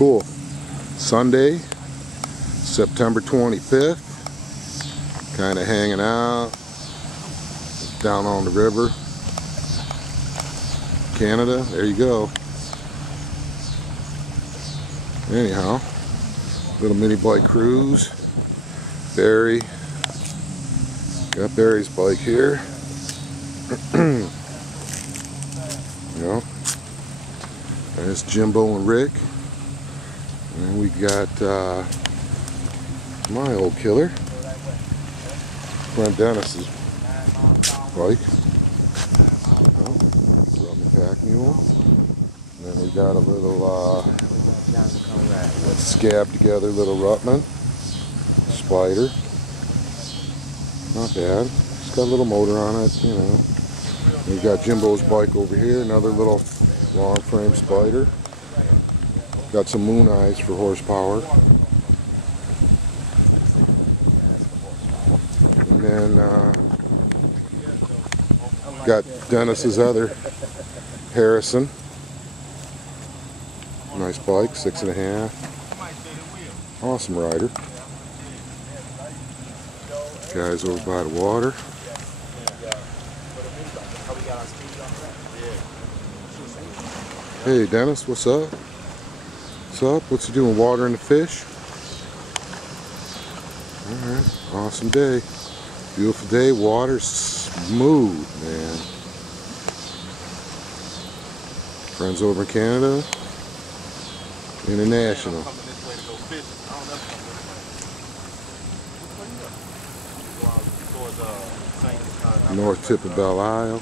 Cool. Sunday, September 25th. Kind of hanging out down on the river. Canada, there you go. Anyhow, little mini bike cruise. Barry, got Barry's bike here. You know, there's Jimbo and Rick, and we got my old killer, friend Dennis's bike. Pack mule. And then we got a little scab together little Rutman Spider. Not bad. It's got a little motor on it, you know. We got Jimbo's bike over here, another little long frame Spider. Got some moon eyes for horsepower. And then got Dennis's other Harrison. Nice bike, 6.5. Awesome rider. Guys over by the water. Hey Dennis, what's up? What's up? What's you doing? Watering the fish? Alright, awesome day. Beautiful day, water's smooth, man. Friends over in Canada, international. North tip of Belle Isle.